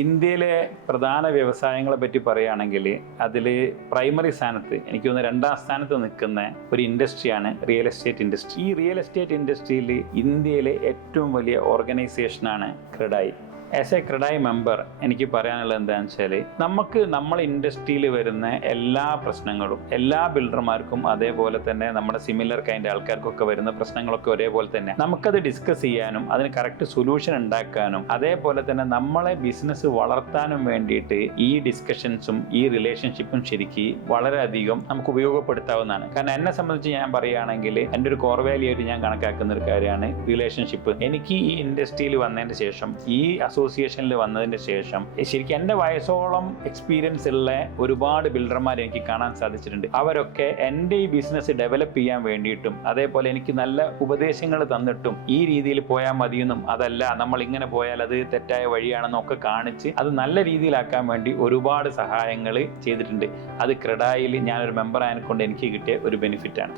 ഇന്ത്യയിലെ പ്രധാന വ്യവസായങ്ങളെ പറ്റി പറയുകയാണെങ്കിൽ അതിൽ പ്രൈമറി സ്ഥാനത്ത് എനിക്ക് തോന്നുന്നു 2ാം സ്ഥാനത്ത് നിൽക്കുന്ന ഒരു ഇൻഡസ്ട്രിയാണ് റിയൽ എസ്റ്റേറ്റ് ഇൻഡസ്ട്രി. ഈ റിയൽ എസ്റ്റേറ്റ് ഇൻഡസ്ട്രിയിൽ ഇന്ത്യയിലെ ഏറ്റവും വലിയ ഓർഗനൈസേഷനാണ് CREDAI. As A CREDAI member എനിക്ക് പറയാനുള്ളത് എന്താണെന്ന് വെച്ചാൽ നമ്മളെ ഇൻഡസ്ട്രിയിൽ വരുന്ന എല്ലാ പ്രശ്നങ്ങളും എല്ലാ ബിൽഡർമാർക്കും അതേപോലെ തന്നെ നമ്മുടെ സിമിലർ കൈൻഡ് ആൾക്കാർക്കൊക്കെ വരുന്ന പ്രശ്നങ്ങളൊക്കെ ഒരേപോലെ തന്നെ നമുക്കത് ഡിസ്കസ് ചെയ്യാനും അതിന് കറക്റ്റ് സൊല്യൂഷൻ ഉണ്ടാക്കാനും അതേപോലെ തന്നെ നമ്മളെ ബിസിനസ് വളർത്താനും വേണ്ടിയിട്ട് ഈ ഡിസ്കഷൻസും ഈ റിലേഷൻഷിപ്പും ശരിക്കും വളരെയധികം നമുക്ക് ഉപയോഗപ്പെടുത്താവുന്നതാണ്. കാരണം എന്നെ സംബന്ധിച്ച് ഞാൻ പറയുകയാണെങ്കിൽ എൻ്റെ ഒരു കോർ വാല്യൂ ആയിട്ട് ഞാൻ കണക്കാക്കുന്ന ഒരു കാര്യമാണ് റിലേഷൻഷിപ്പ്. എനിക്ക് ഈ ഇൻഡസ്ട്രിയിൽ വന്നതിന് ശേഷം ഈ അസോസിയേഷനിൽ വന്നതിന് ശേഷം ശരിക്കും എൻ്റെ വയസ്സോളം എക്സ്പീരിയൻസ് ഉള്ള ഒരുപാട് ബിൽഡർമാർ എനിക്ക് കാണാൻ സാധിച്ചിട്ടുണ്ട്. അവരൊക്കെ എൻ്റെ ഈ ബിസിനസ് ഡെവലപ്പ് ചെയ്യാൻ വേണ്ടിയിട്ടും അതേപോലെ എനിക്ക് നല്ല ഉപദേശങ്ങൾ തന്നിട്ടും ഈ രീതിയിൽ പോയാൽ മതിയെന്നും അതല്ല നമ്മൾ ഇങ്ങനെ പോയാൽ അത് തെറ്റായ വഴിയാണെന്നൊക്കെ കാണിച്ച് അത് നല്ല രീതിയിലാക്കാൻ വേണ്ടി ഒരുപാട് സഹായങ്ങൾ ചെയ്തിട്ടുണ്ട്. അത് ക്രെഡായിൽ ഞാനൊരു മെമ്പർ ആയതിനെ കൊണ്ട് എനിക്ക് കിട്ടിയ ഒരു ബെനിഫിറ്റാണ്.